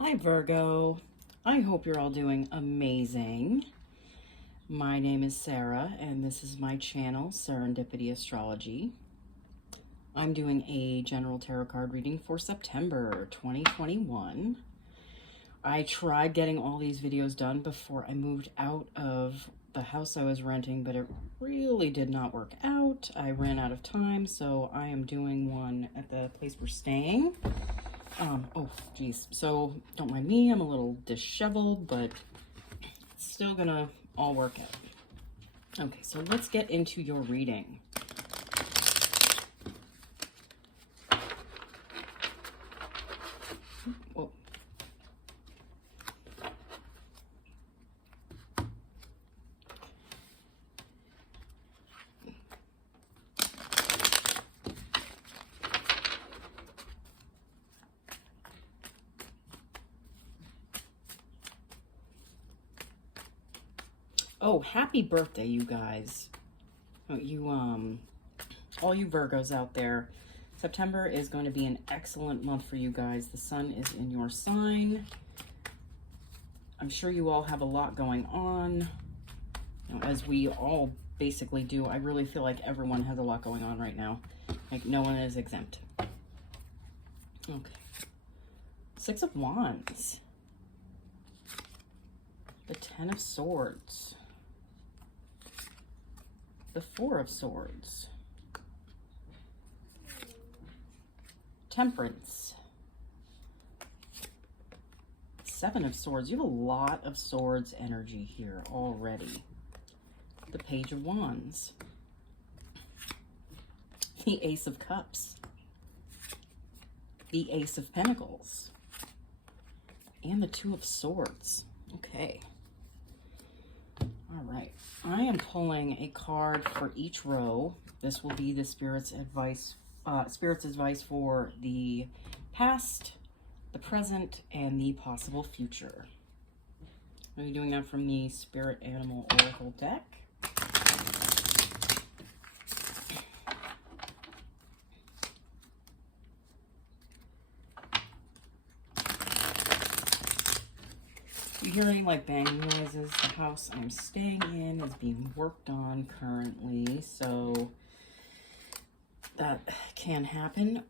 Hi Virgo, I hope you're all doing amazing. My name is Sarah and this is my channel, Serendipity Astrology. I'm doing a general tarot card reading for September 2021. I tried getting all these videos done before I moved out of the house I was renting, but it really did not work out. I ran out of time, so I am doing one at the place we're staying. Oh geez, so don't mind me, I'm a little disheveled, but it's still gonna all work out. Okay, so let's get into your reading. Whoa. Oh, happy birthday, you guys. Oh, all you Virgos out there. September is going to be an excellent month for you guys. The sun is in your sign. I'm sure you all have a lot going on, as we all basically do. I really feel like everyone has a lot going on right now. Like, no one is exempt. Okay. Six of Wands. The Ten of Swords. The Four of Swords. Temperance. Seven of Swords. You have a lot of Swords energy here already. The Page of Wands. The Ace of Cups. The Ace of Pentacles. And the Two of Swords. Okay. All right. I am pulling a card for each row. This will be the Spirit's advice for the past, the present, and the possible future. I'll be doing that from the Spirit Animal Oracle deck. You hear any like banging noises? The house I'm staying in is being worked on currently, so that can happen.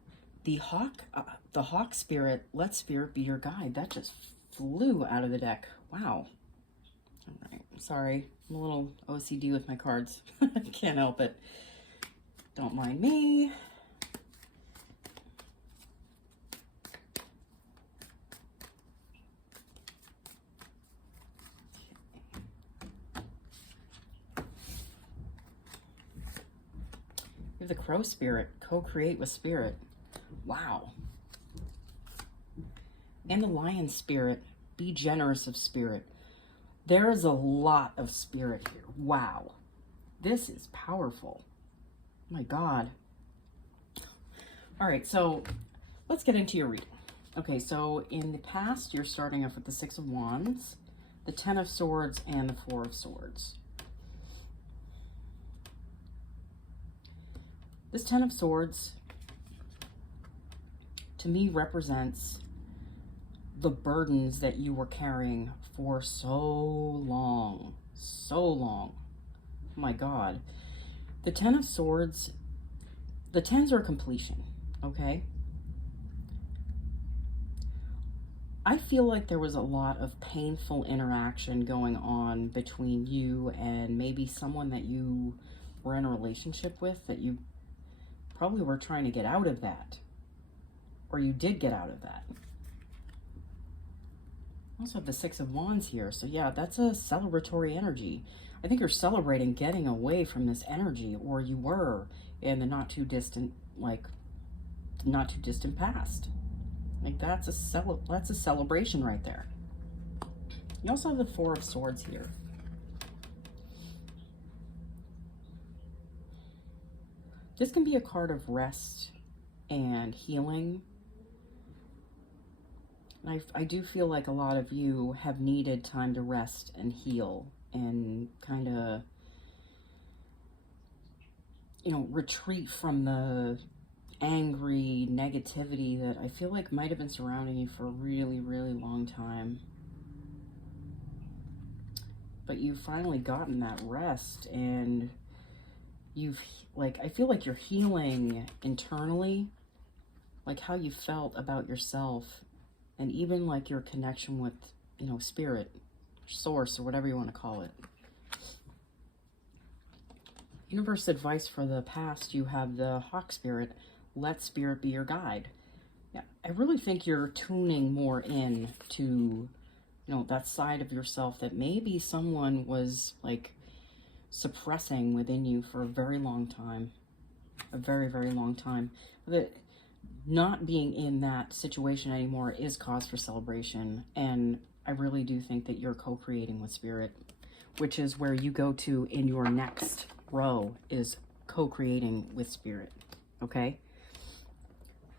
The hawk spirit, let spirit be your guide. That just flew out of the deck. Wow. All right, sorry, I'm a little OCD with my cards. Can't help it. Don't mind me. The Crow spirit, co-create with spirit. Wow. And the Lion spirit, be generous of spirit. There is a lot of spirit here. Wow. This is powerful. My God. All right, so let's get into your reading. Okay, so in the past, you're starting off with the Six of Wands, the Ten of Swords, and the Four of Swords. This Ten of Swords, to me, represents the burdens that you were carrying for so long. So long. Oh my God. The Ten of Swords, the tens are completion, okay? I feel like there was a lot of painful interaction going on between you and maybe someone that you were in a relationship with, that you probably were trying to get out of that, or you did get out of that. I also have the Six of Wands here, so yeah, that's a celebratory energy. I think you're celebrating getting away from this energy, or you were in the not too distant past. Like that's a celebration right there. You also have the Four of Swords here. This can be a card of rest and healing. And I do feel like a lot of you have needed time to rest and heal and kind of, retreat from the angry negativity that I feel like might have been surrounding you for a really, really long time. But you've finally gotten that rest, and you've, like, I feel like you're healing internally, like how you felt about yourself, and even like your connection with, you know, spirit, source, or whatever you want to call it. Universe advice for the past, you have the hawk spirit. Let spirit be your guide. Yeah, I really think you're tuning more in to, you know, that side of yourself that maybe someone was like suppressing within you for a very long time. A very, very long time. That not being in that situation anymore is cause for celebration. And I really do think that you're co-creating with spirit, which is where you go to in your next row, is co-creating with spirit. Okay?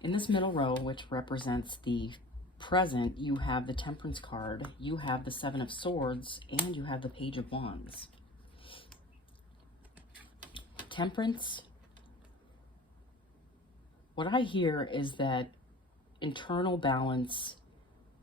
In this middle row, which represents the present, you have the Temperance card, you have the Seven of Swords, and you have the Page of Wands. Temperance, what I hear is that internal balance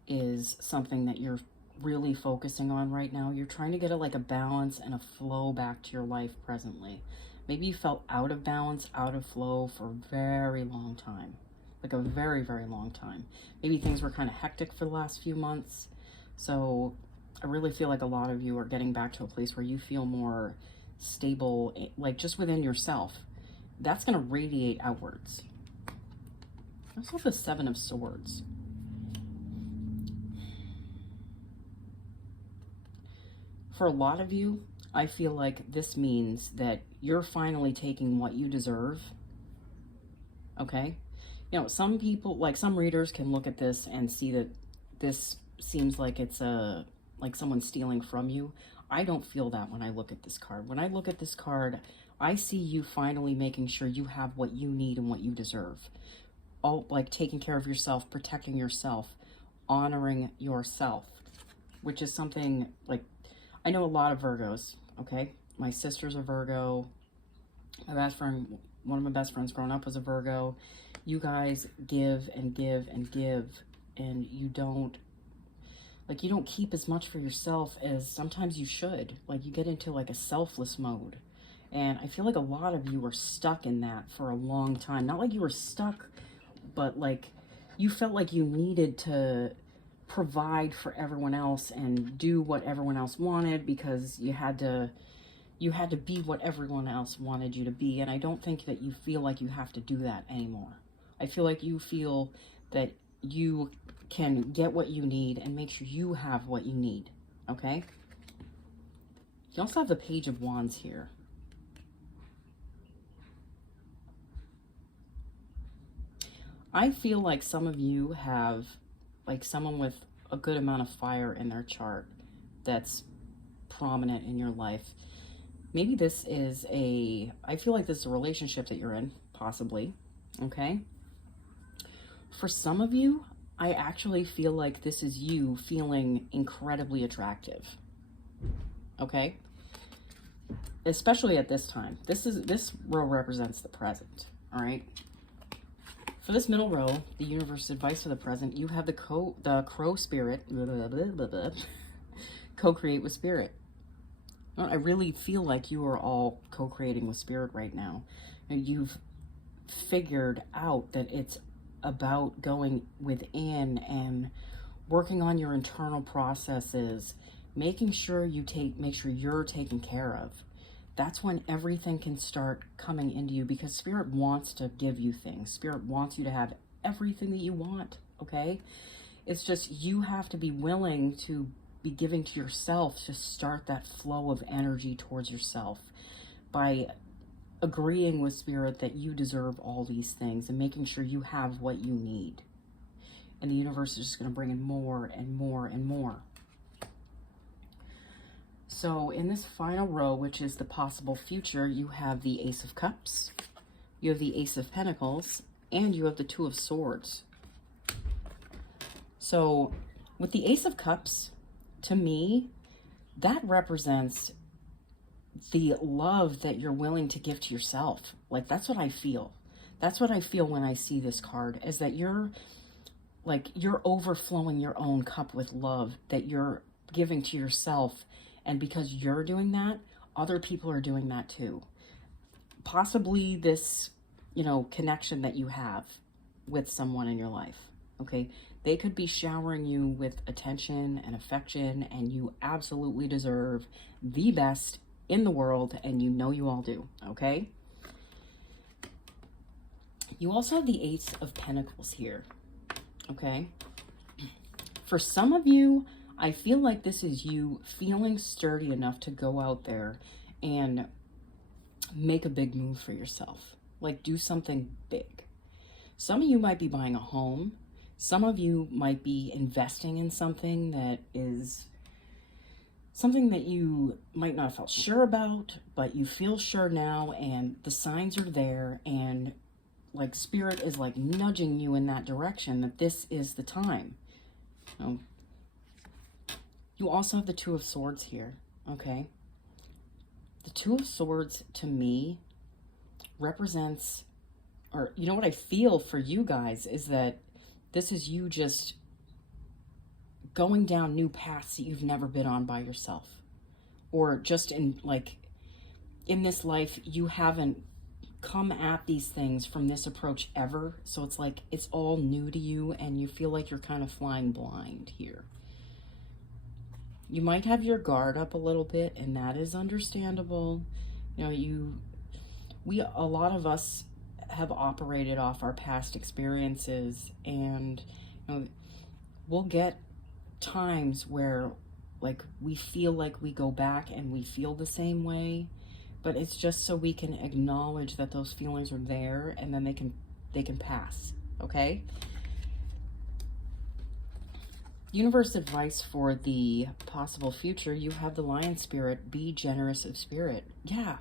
is something that you're really focusing on right now. You're trying to get like a balance and a flow back to your life presently. Maybe you felt out of balance, out of flow for a very long time. Like a very, very long time. Maybe things were kind of hectic for the last few months. So I really feel like a lot of you are getting back to a place where you feel more stable, like just within yourself. That's going to radiate outwards. I also have the Seven of Swords. For a lot of you, I feel like this means that you're finally taking what you deserve. Okay? You know, some people, like some readers can look at this and see that this seems like it's like someone stealing from you. I don't feel that when I look at this card. When I look at this card, I see you finally making sure you have what you need and what you deserve. All like taking care of yourself, protecting yourself, honoring yourself, which is something like, I know a lot of Virgos, okay? My sister's a Virgo. My best friend, one of my best friends growing up was a Virgo. You guys give and give and give, and you don't keep as much for yourself as sometimes you should. Like you get into like a selfless mode. And I feel like a lot of you were stuck in that for a long time. Not like you were stuck, but like you felt like you needed to provide for everyone else and do what everyone else wanted because you had to be what everyone else wanted you to be. And I don't think that you feel like you have to do that anymore. I feel like you feel that you can get what you need and make sure you have what you need, okay? You also have the Page of Wands here. I feel like some of you have like someone with a good amount of fire in their chart that's prominent in your life. Maybe this is I feel like this is a relationship that you're in, possibly, okay? For some of you, I actually feel like this is you feeling incredibly attractive, okay? Especially at this time. This row represents the present, all right? For this middle row, the universe advice for the present, you have the crow spirit, co-create with spirit. I really feel like you are all co-creating with spirit right now. You've figured out that it's about going within and working on your internal processes, making sure make sure you're taken care of. That's when everything can start coming into you, because spirit wants to give you things. Spirit wants you to have everything that you want, okay? It's just you have to be willing to be giving to yourself to start that flow of energy towards yourself by agreeing with spirit that you deserve all these things and making sure you have what you need. And the universe is just going to bring in more and more and more. So in this final row, which is the possible future, you have the Ace of Cups, you have the Ace of Pentacles, and you have the Two of Swords. So with the Ace of Cups, to me, that represents the love that you're willing to give to yourself. Like, that's what I feel. That's what I feel when I see this card, is that you're overflowing your own cup with love that you're giving to yourself. And because you're doing that, other people are doing that too. Possibly this, connection that you have with someone in your life. Okay. They could be showering you with attention and affection, and you absolutely deserve the best in the world. And you all do. Okay. You also have the Ace of Pentacles here. Okay. For some of you, I feel like this is you feeling sturdy enough to go out there and make a big move for yourself. Like, do something big. Some of you might be buying a home. Some of you might be investing in something that is something that you might not have felt sure about, but you feel sure now, and the signs are there, and like Spirit is like nudging you in that direction, that this is the time. You also have the Two of Swords here, okay? The Two of Swords to me represents, or you know what I feel for you guys, is that this is you just going down new paths that you've never been on by yourself. Or just in this life, you haven't come at these things from this approach ever. So it's like it's all new to you, and you feel like you're kind of flying blind here. You might have your guard up a little bit, and that is understandable. A lot of us have operated off our past experiences, and we'll get times where we feel like we go back and we feel the same way, but it's just so we can acknowledge that those feelings are there, and then they can pass. Okay. Universe advice for the possible future. You have the Lion Spirit. Be generous of spirit. Yeah.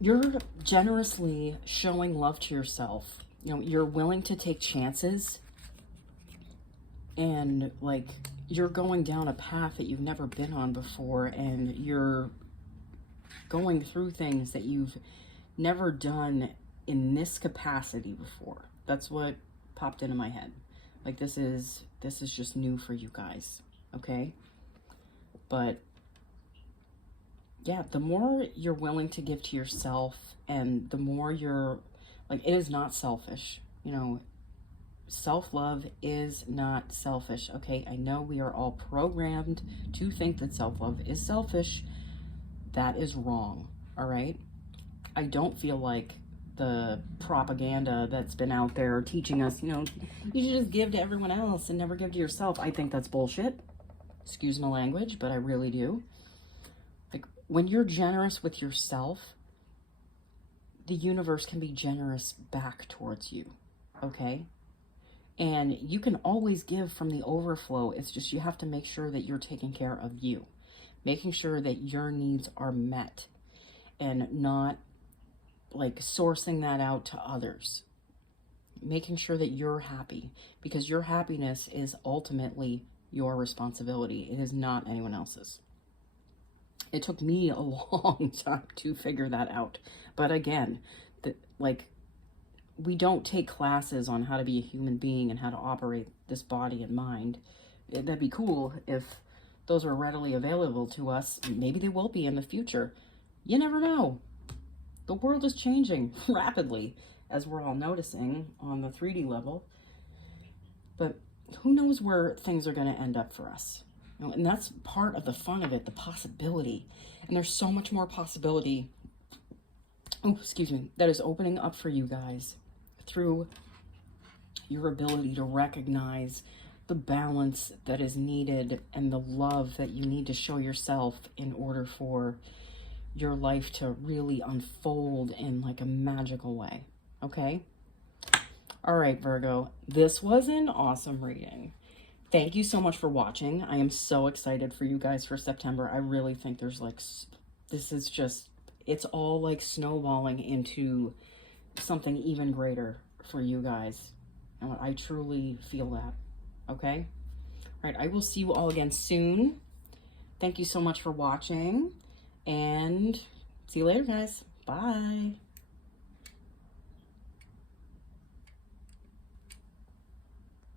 You're generously showing love to yourself. You're willing to take chances, and you're going down a path that you've never been on before, and you're going through things that you've never done in this capacity before. That's what popped into my head. This is just new for you guys, okay? But yeah, the more you're willing to give to yourself, and the more you're it is not selfish. Self-love is not selfish, okay? I know we are all programmed to think that self-love is selfish. That is wrong, all right? I don't feel like the propaganda that's been out there teaching us, you should just give to everyone else and never give to yourself. I think that's bullshit. Excuse my language, but I really do. When you're generous with yourself, the universe can be generous back towards you, okay? And you can always give from the overflow. It's just you have to make sure that you're taking care of you, making sure that your needs are met, and not sourcing that out to others. Making sure that you're happy, because your happiness is ultimately your responsibility. It is not anyone else's. It took me a long time to figure that out. But again, we don't take classes on how to be a human being and how to operate this body and mind. That'd be cool if those were readily available to us. Maybe they will be in the future. You never know. The world is changing rapidly, as we're all noticing on the 3D level. But who knows where things are going to end up for us? And that's part of the fun of it, the possibility. And there's so much more possibility, that is opening up for you guys through your ability to recognize the balance that is needed and the love that you need to show yourself in order for your life to really unfold in a magical way. Okay? All right, Virgo, this was an awesome reading. Thank you so much for watching. I am so excited for you guys for September. I really think there's it's all snowballing into something even greater for you guys. And I truly feel that. Okay? All right, I will see you all again soon. Thank you so much for watching. And see you later, guys. Bye.